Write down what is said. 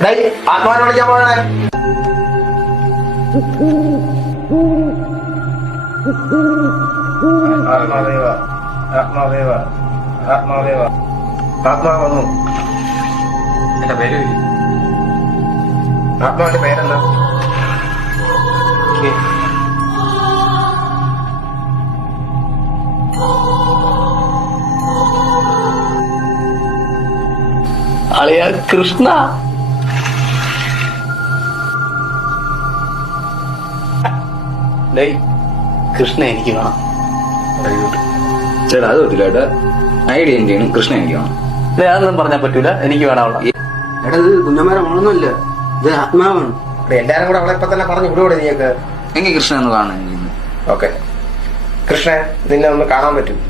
ആത്മാവിനെ വിളിക്കാൻ പോകണേ. ആത്മാദേവ ആത്മാദേവ ആത്മാദേവ ആത്മാവ് വന്നു. എന്റെ പേര് ആത്മാവിന്റെ പേരെന്താ? അളിയ കൃഷ്ണ. കൃഷ്ണ എനിക്ക് വേണം. ചേട്ടാ അത് പറ്റില്ല ഏട്ടാ. ഐഡിയ എന്ത് കൃഷ്ണ എനിക്ക് വേണം. അതൊന്നും പറഞ്ഞാൽ പറ്റൂല. എനിക്ക് വേണം അവളെ. എടാ ഇത് കുഞ്ഞന്മാരെ മോളൊന്നുമില്ല, ഇത് ആത്മാവാണ്. എല്ലാരും കൂടെ അവളെ ഇപ്പൊ തന്നെ പറഞ്ഞു വിടുകൂടെ നീക്ക്? എനിക്ക് കൃഷ്ണ ഒന്ന് കാണാൻ. ഓക്കെ കൃഷ്ണ, നിന്നെ ഒന്ന് കാണാൻ പറ്റും.